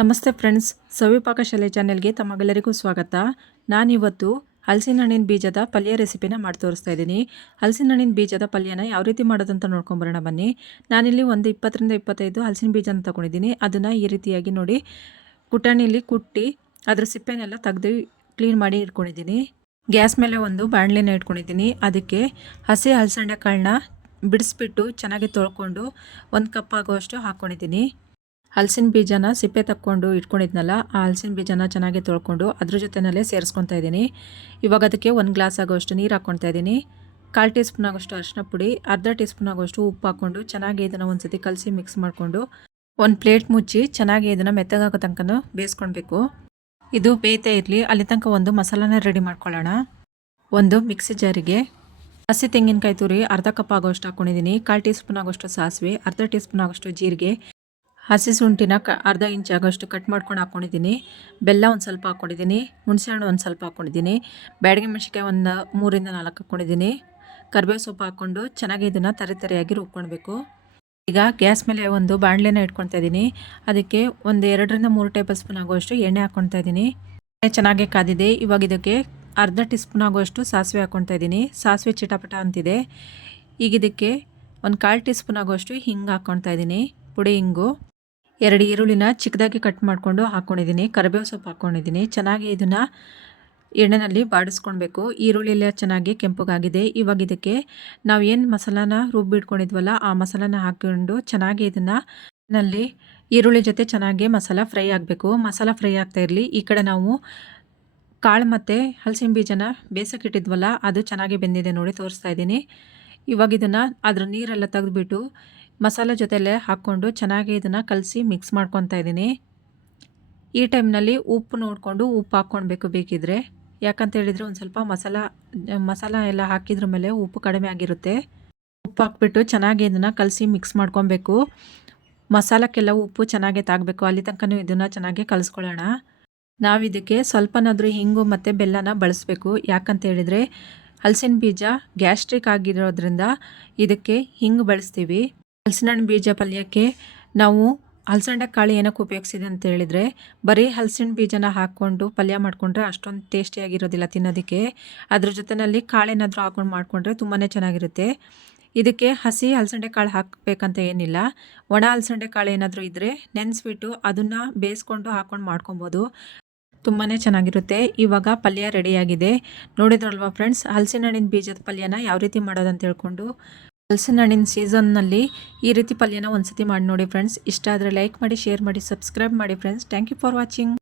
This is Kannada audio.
ನಮಸ್ತೆ ಫ್ರೆಂಡ್ಸ್, ಸವಿಪಾಕಶಾಲೆ ಚಾನೆಲ್ಗೆ ತಮಗೆಲ್ಲರಿಗೂ ಸ್ವಾಗತ. ನಾನಿವತ್ತು ಹಲಸಿನ ಹಣ್ಣಿನ ಬೀಜದ ಪಲ್ಯ ರೆಸಿಪಿನ ಮಾಡಿ ತೋರಿಸ್ತಾ ಇದ್ದೀನಿ. ಹಲಸಿನ ಹಣ್ಣಿನ ಬೀಜದ ಪಲ್ಯನ ಯಾವ ರೀತಿ ಮಾಡೋದಂತ ನೋಡ್ಕೊಂಬರೋಣ ಬನ್ನಿ. ನಾನಿಲ್ಲಿ ಒಂದು 20ರಿಂದ 25 ಹಲಸಿನ ಬೀಜನ ತಗೊಂಡಿದ್ದೀನಿ. ಅದನ್ನು ಈ ರೀತಿಯಾಗಿ ನೋಡಿ ಕುಟಾಣಿಯಲ್ಲಿ ಕುಟ್ಟಿ ಅದರ ಸಿಪ್ಪೆನೆಲ್ಲ ತೆಗೆದು ಕ್ಲೀನ್ ಮಾಡಿ ಇಟ್ಕೊಂಡಿದ್ದೀನಿ. ಗ್ಯಾಸ್ ಮೇಲೆ ಒಂದು ಬಾಣಲೆನ ಇಟ್ಕೊಂಡಿದ್ದೀನಿ. ಅದಕ್ಕೆ ಹಸಿ ಹಲಸಂಡೆ ಕಾಳನ್ನ ಬಿಡಿಸ್ಬಿಟ್ಟು ಚೆನ್ನಾಗಿ ತೊಳ್ಕೊಂಡು 1 ಕಪ್ ಆಗುವಷ್ಟು ಹಾಕ್ಕೊಂಡಿದ್ದೀನಿ. ಹಲಸಿನ ಬೀಜನ ಸಿಪ್ಪೆ ತಕ್ಕೊಂಡು ಇಟ್ಕೊಂಡಿದ್ನಲ್ಲ, ಆ ಹಲಸಿನ ಬೀಜನ ಚೆನ್ನಾಗಿ ತೊಳ್ಕೊಂಡು ಅದ್ರ ಜೊತೆಯಲ್ಲೇ ಸೇರಿಸ್ಕೊತಾ ಇದ್ದೀನಿ. ಇವಾಗ ಅದಕ್ಕೆ 1 ಗ್ಲಾಸ್ ಆಗೋಷ್ಟು ನೀರು ಹಾಕ್ಕೊತಾ ಇದ್ದೀನಿ. 1/4 ಟೀ ಸ್ಪೂನ್ ಆಗೋಷ್ಟು ಅರಿಶಿನ ಪುಡಿ, ಅರ್ಧ ಟೀ ಸ್ಪೂನ್ ಆಗೋಷ್ಟು ಉಪ್ಪು ಹಾಕ್ಕೊಂಡು ಚೆನ್ನಾಗಿ ಇದನ್ನು ಒಂದ್ಸತಿ ಕಲಸಿ ಮಿಕ್ಸ್ ಮಾಡಿಕೊಂಡು ಒಂದು ಪ್ಲೇಟ್ ಮುಚ್ಚಿ ಚೆನ್ನಾಗಿ ಇದನ್ನು ಮೆತ್ತಗಾಗೋ ತನಕ ಬೇಯಿಸ್ಕೊಳ್ಬೇಕು. ಇದು ಬೇಯ್ತಾ ಇರಲಿ, ಅಲ್ಲಿ ತನಕ ಒಂದು ಮಸಾಲಾನ ರೆಡಿ ಮಾಡ್ಕೊಳ್ಳೋಣ. ಒಂದು ಮಿಕ್ಸಿ ಜಾರಿಗೆ ಹಸಿ ತೆಂಗಿನಕಾಯಿ ತುರಿ ಅರ್ಧ ಕಪ್ ಆಗೋಷ್ಟು ಹಾಕ್ಕೊಂಡಿದ್ದೀನಿ. 1/4 ಟೀ ಸ್ಪೂನ್ ಆಗೋಷ್ಟು ಸಾಸಿವೆ, ಅರ್ಧ ಟೀ ಸ್ಪೂನ್ ಆಗೋಷ್ಟು ಜೀರಿಗೆ, ಹಸಿ ಶುಂಠಿನ ಅರ್ಧ ಇಂಚ್ ಆಗೋಷ್ಟು ಕಟ್ ಮಾಡ್ಕೊಂಡು ಹಾಕ್ಕೊಂಡಿದ್ದೀನಿ. ಬೆಲ್ಲ ಒಂದು ಸ್ವಲ್ಪ ಹಾಕ್ಕೊಂಡಿದ್ದೀನಿ. ಹುಣಸೆಹಣ್ಣು ಒಂದು ಸ್ವಲ್ಪ ಹಾಕ್ಕೊಂಡಿದ್ದೀನಿ. ಬ್ಯಾಡಗಿ ಮೆಣಸಿನ್ಕಾಯಿ ಒಂದು 3ರಿಂದ 4 ಹಾಕ್ಕೊಂಡಿದ್ದೀನಿ. ಕರಿಬೇವು ಸೊಪ್ಪು ಹಾಕ್ಕೊಂಡು ಚೆನ್ನಾಗಿ ಇದನ್ನು ತರಿಯಾಗಿ ರುಬ್ಕೊಳ್ಬೇಕು. ಈಗ ಗ್ಯಾಸ್ ಮೇಲೆ ಒಂದು ಬಾಣಲೆನ ಇಟ್ಕೊಳ್ತಾ ಇದ್ದೀನಿ. ಅದಕ್ಕೆ ಒಂದು 2ರಿಂದ 3 ಟೇಬಲ್ ಸ್ಪೂನ್ ಆಗುವಷ್ಟು ಎಣ್ಣೆ ಹಾಕ್ಕೊಳ್ತಾ ಇದ್ದೀನಿ. ಎಣ್ಣೆ ಚೆನ್ನಾಗಿ ಕಾದಿದೆ. ಇವಾಗ ಇದಕ್ಕೆ ಅರ್ಧ ಟೀ ಸ್ಪೂನ್ ಆಗುವಷ್ಟು ಸಾಸಿವೆ ಹಾಕ್ಕೊಳ್ತಾ ಇದ್ದೀನಿ. ಸಾಸಿವೆ ಚಿಟಪಟ ಅಂತಿದೆ. ಈಗ ಇದಕ್ಕೆ ಒಂದು 1/4 ಟೀ ಸ್ಪೂನ್ ಆಗುವಷ್ಟು ಹಿಂಗೆ ಹಾಕ್ಕೊಳ್ತಾ ಇದ್ದೀನಿ. ಪುಡಿ ಹಿಂಗು, 2 ಈರುಳ್ಳಿನ ಚಿಕ್ಕದಾಗಿ ಕಟ್ ಮಾಡಿಕೊಂಡು ಹಾಕ್ಕೊಂಡಿದ್ದೀನಿ. ಕರಿಬೇವು ಸೊಪ್ಪು ಹಾಕ್ಕೊಂಡಿದ್ದೀನಿ. ಚೆನ್ನಾಗಿ ಇದನ್ನು ಎಣ್ಣೆಯಲ್ಲಿ ಬಾಡಿಸ್ಕೊಳ್ಬೇಕು. ಈರುಳ್ಳಿ ಎಲ್ಲ ಚೆನ್ನಾಗಿ ಕೆಂಪಗಾಗಿದೆ. ಇವಾಗ ಇದಕ್ಕೆ ನಾವು ಏನು ಮಸಾಲಾನ ರುಬ್ಬಿಟ್ಕೊಂಡಿದ್ವಲ್ಲ, ಆ ಮಸಾಲಾನ ಹಾಕ್ಕೊಂಡು ಚೆನ್ನಾಗಿ ಇದನ್ನು ನಲ್ಲಿ ಈರುಳ್ಳಿ ಜೊತೆ ಚೆನ್ನಾಗಿ ಮಸಾಲ ಫ್ರೈ ಆಗಬೇಕು. ಮಸಾಲ ಫ್ರೈ ಆಗ್ತಾ ಇರಲಿ. ಈ ಕಡೆ ನಾವು ಕಾಳು ಮತ್ತು ಹಲಸಿನ ಬೀಜನ ಬೇಯಿಸೋಕ್ಕಿಟ್ಟಿದ್ವಲ್ಲ, ಅದು ಚೆನ್ನಾಗಿ ಬೆಂದಿದೆ ನೋಡಿ, ತೋರಿಸ್ತಾ ಇದ್ದೀನಿ. ಇವಾಗ ಇದನ್ನು ಅದರ ನೀರೆಲ್ಲ ತೆಗೆದುಬಿಟ್ಟು ಮಸಾಲೆ ಜೊತೆಯಲ್ಲೇ ಹಾಕ್ಕೊಂಡು ಚೆನ್ನಾಗಿ ಇದನ್ನು ಕಲಸಿ ಮಿಕ್ಸ್ ಮಾಡ್ಕೊತಾ ಇದ್ದೀನಿ. ಈ ಟೈಮ್ನಲ್ಲಿ ಉಪ್ಪು ನೋಡಿಕೊಂಡು ಉಪ್ಪು ಹಾಕ್ಕೊಳ್ಬೇಕು ಬೇಕಿದ್ರೆ. ಯಾಕಂತ ಹೇಳಿದರೆ ಒಂದು ಸ್ವಲ್ಪ ಮಸಾಲ ಎಲ್ಲ ಹಾಕಿದ್ರ ಮೇಲೆ ಉಪ್ಪು ಕಡಿಮೆ ಆಗಿರುತ್ತೆ. ಉಪ್ಪು ಹಾಕ್ಬಿಟ್ಟು ಚೆನ್ನಾಗಿ ಇದನ್ನು ಕಲಸಿ ಮಿಕ್ಸ್ ಮಾಡ್ಕೊಬೇಕು. ಮಸಾಲಕ್ಕೆಲ್ಲ ಉಪ್ಪು ಚೆನ್ನಾಗಿ ತಾಗಬೇಕು. ಅಲ್ಲಿ ತನಕ ಇದನ್ನು ಚೆನ್ನಾಗಿ ಕಲಿಸ್ಕೊಳ್ಳೋಣ. ನಾವು ಇದಕ್ಕೆ ಸ್ವಲ್ಪನಾದರೂ ಹಿಂಗು ಮತ್ತು ಬೆಲ್ಲನ ಬಳಸಬೇಕು. ಯಾಕಂತ ಹೇಳಿದರೆ ಹಲಸಿನ ಬೀಜ ಗ್ಯಾಸ್ಟ್ರಿಕ್ ಆಗಿರೋದ್ರಿಂದ ಇದಕ್ಕೆ ಹಿಂಗೆ ಬಳಸ್ತೀವಿ. ಹಲಸಿನ ಹಣ್ಣು ಬೀಜ ಪಲ್ಯಕ್ಕೆ ನಾವು ಹಲಸಂಡೆ ಕಾಳು ಏನಕ್ಕೆ ಉಪಯೋಗಿಸಿದೆ ಅಂತ ಹೇಳಿದರೆ, ಬರೀ ಹಲಸಿನ ಬೀಜನ ಹಾಕ್ಕೊಂಡು ಪಲ್ಯ ಮಾಡಿಕೊಂಡ್ರೆ ಅಷ್ಟೊಂದು ಟೇಸ್ಟಿಯಾಗಿರೋದಿಲ್ಲ ತಿನ್ನೋದಕ್ಕೆ. ಅದ್ರ ಜೊತೆಯಲ್ಲಿ ಕಾಳೇನಾದರೂ ಹಾಕ್ಕೊಂಡು ಮಾಡಿಕೊಂಡ್ರೆ ತುಂಬಾ ಚೆನ್ನಾಗಿರುತ್ತೆ. ಇದಕ್ಕೆ ಹಸಿ ಹಲಸಂಡೆ ಕಾಳು ಹಾಕಬೇಕಂತ ಏನಿಲ್ಲ. ಒಣ ಹಲಸಂಡೆ ಕಾಳು ಏನಾದರೂ ಇದ್ದರೆ ನೆನೆಸ್ಬಿಟ್ಟು ಅದನ್ನು ಬೇಯಿಸ್ಕೊಂಡು ಹಾಕ್ಕೊಂಡು ಮಾಡ್ಕೊಬೋದು. ತುಂಬಾ ಚೆನ್ನಾಗಿರುತ್ತೆ. ಇವಾಗ ಪಲ್ಯ ರೆಡಿಯಾಗಿದೆ. ನೋಡಿದ್ರಲ್ವಾ ಫ್ರೆಂಡ್ಸ್, ಹಲಸಿನ ಹಣ್ಣಿನ ಬೀಜದ ಪಲ್ಯನ ಯಾವ ರೀತಿ ಮಾಡೋದಂತ ಹೇಳ್ಕೊಂಡು. ಹಲಸಿನ ಹಣ್ಣಿನ ಸೀಸನ್ನಲ್ಲಿ ಈ ರೀತಿ ಪಲ್ಯನ ಒಂದ್ಸತಿ ಮಾಡಿ ನೋಡಿ ಫ್ರೆಂಡ್ಸ್. ಇಷ್ಟ ಆದರೆ ಲೈಕ್ ಮಾಡಿ, ಶೇರ್ ಮಾಡಿ, ಸಬ್ಸ್ಕ್ರೈಬ್ ಮಾಡಿ friends. Thank you for watching.